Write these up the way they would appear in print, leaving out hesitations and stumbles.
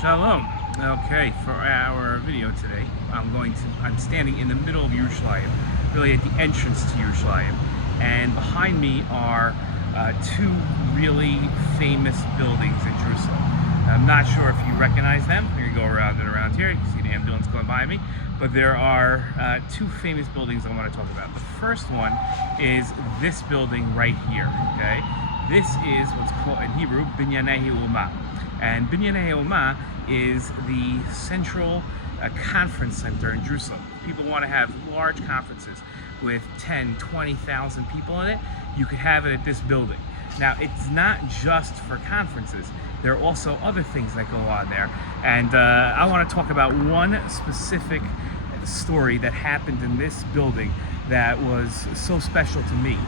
Shalom. Okay, for our video today, I'm standing in the middle of Yerushalayim, really at the entrance to Yerushalayim, and behind me are two really famous buildings in Jerusalem. I'm not sure if you recognize them. We're gonna go around and around here. You can see the ambulance going by me, but there are two famous buildings I want to talk about. The first one is this building right here. Okay, this is what's called in Hebrew Binyanei HaUma. And Binyanei HaUma is the central conference center in Jerusalem. People want to have large conferences with 10, 20,000 people in it. You could have it at this building. Now, it's not just for conferences. There are also other things that go on there. And I want to talk about one specific story that happened in this building that was so special to me.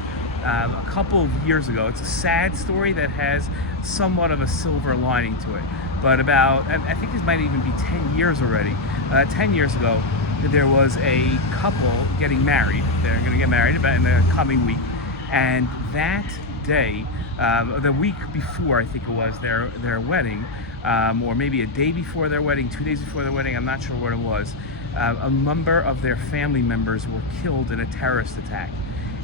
A couple of years ago, it's a sad story that has somewhat of a silver lining to it. But I think this might even be 10 years already. 10 years ago, there was a couple getting married. They're going to get married in the coming week. And that day, the week before, I think it was, their wedding, or maybe a day before their wedding, 2 days before their wedding, I'm not sure what it was, a number of their family members were killed in a terrorist attack.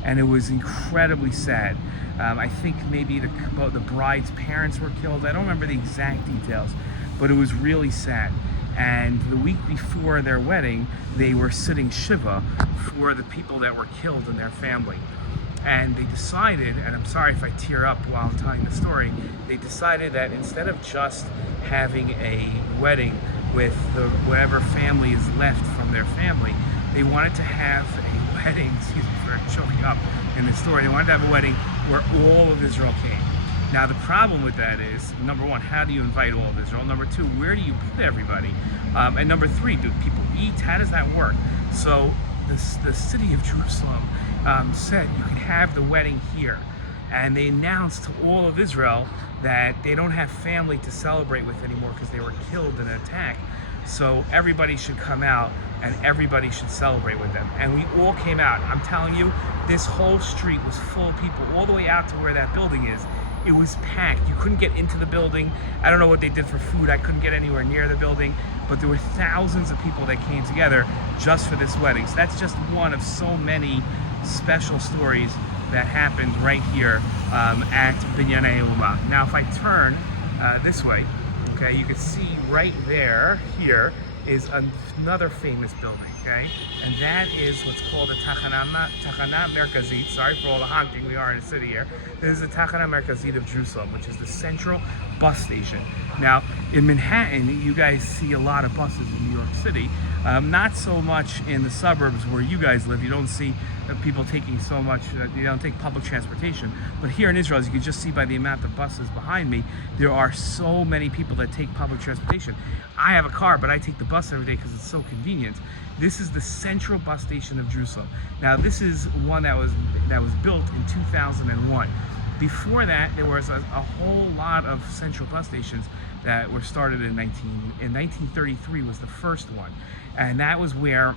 And it was incredibly sad. I think maybe the bride's parents were killed. I don't remember the exact details, but it was really sad. And the week before their wedding, they were sitting Shiva for the people that were killed in their family. And they decided, and I'm sorry if I tear up while I'm telling the story, they decided that instead of just having a wedding with whatever family is left from their family, they wanted to have a wedding, excuse me for choking up in this story, they wanted to have a wedding where all of Israel came. Now the problem with that is, number one, how do you invite all of Israel? Number two, where do you put everybody? And number three, do people eat? How does that work? So the city of Jerusalem said you can have the wedding here. And they announced to all of Israel that they don't have family to celebrate with anymore because they were killed in an attack. So everybody should come out and everybody should celebrate with them. And we all came out. I'm telling you, this whole street was full of people all the way out to where that building is. It was packed. You couldn't get into the building. I don't know what they did for food. I couldn't get anywhere near the building, but there were thousands of people that came together just for this wedding. So that's just one of so many special stories that happened right here at Binyanei HaUma. Now, if I turn this way, okay, you can see right there, here, is another famous building, okay? And that is what's called the Tachana Merkazit. Sorry for all the honking, we are in a city here. This is the Tachana Merkazit of Jerusalem, which is the central bus station. Now, in Manhattan, you guys see a lot of buses in New York City. Not so much in the suburbs where you guys live. You don't see people taking so much, you don't take public transportation. But here in Israel, as you can just see by the amount of buses behind me, there are so many people that take public transportation. I have a car, but I take the bus every day because it's so convenient. This is the central bus station of Jerusalem. Now, this is one that was built in 2001. Before that, there was a whole lot of central bus stations that were started in 1933 was the first one. And that was where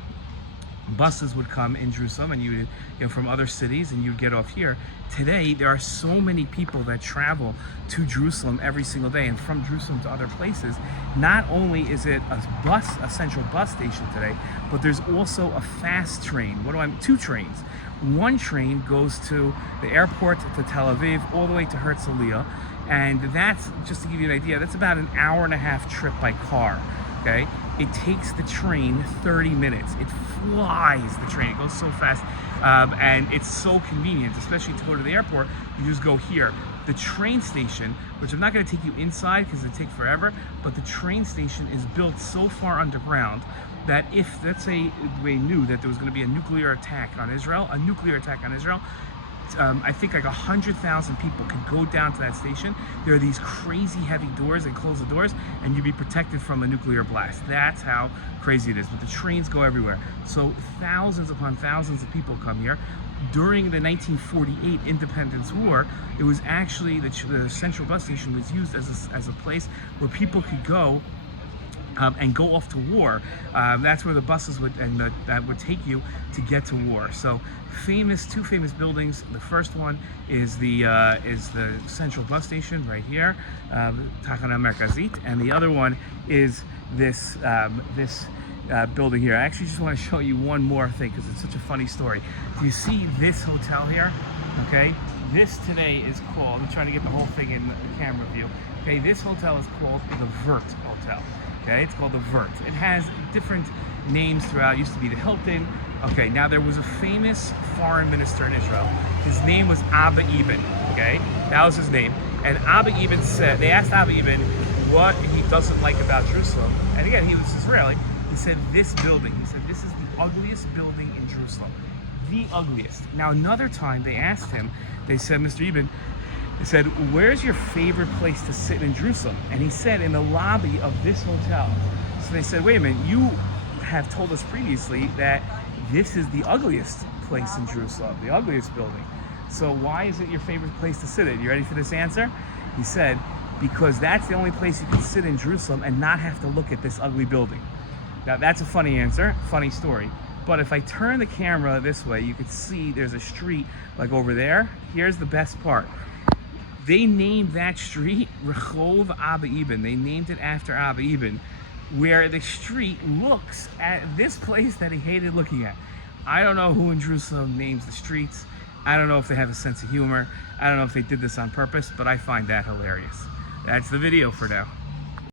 buses would come in Jerusalem, and you know, from other cities, and you'd get off here. Today, there are so many people that travel to Jerusalem every single day, and from Jerusalem to other places. Not only is it a central bus station today, but there's also a fast train. Two trains. One train goes to the airport to Tel Aviv, all the way to Herzliya, and that's, just to give you an idea, that's about an hour-and-a-half trip by car. Okay, it takes the train 30 minutes. It flies, the train. It goes so fast, and it's so convenient, especially to go to the airport. You just go here. The train station, which I'm not going to take you inside because it takes forever, but the train station is built so far underground that if, let's say, we knew that there was going to be a nuclear attack on Israel, I think like 100,000 people could go down to that station. There are these crazy heavy doors and close the doors, and you'd be protected from a nuclear blast. That's how crazy it is. But the trains go everywhere. So thousands upon thousands of people come here. During the 1948 Independence War, it was actually the central bus station was used as a place where people could go and go off to war. That's where the buses would that would take you to get to war. So two famous buildings. The first one is the central bus station right here, Tachana Merkazit, and the other one is this building here. I actually just want to show you one more thing because it's such a funny story. Do you see this hotel here? Okay, this today is called, I'm trying to get the whole thing in the camera view. Okay, this hotel is called the Vert Hotel. Okay, it's called the Vert. It has different names throughout. It used to be the Hilton. Okay, now there was a famous foreign minister in Israel. His name was Abba Eban. Okay, that was his name. And Abba Eban said, they asked Abba Eban what he doesn't like about Jerusalem. And again, he was Israeli. He said this building. He said this is the ugliest building in Jerusalem. The ugliest. Now another time they asked him, they said, Mr. Eban, they said, where's your favorite place to sit in Jerusalem? And he said, in the lobby of this hotel. So they said, wait a minute, you have told us previously that this is the ugliest place in Jerusalem, the ugliest building. So why is it your favorite place to sit in? You ready for this answer? He said, because that's the only place you can sit in Jerusalem and not have to look at this ugly building. Now that's a funny answer, funny story. But if I turn the camera this way, you can see there's a street like over there. Here's the best part. They named that street Rehov Abba Eban. They named it after Abba Eban, where the street looks at this place that he hated looking at. I don't know who in Jerusalem names the streets. I don't know if they have a sense of humor. I don't know if they did this on purpose, but I find that hilarious. That's the video for now.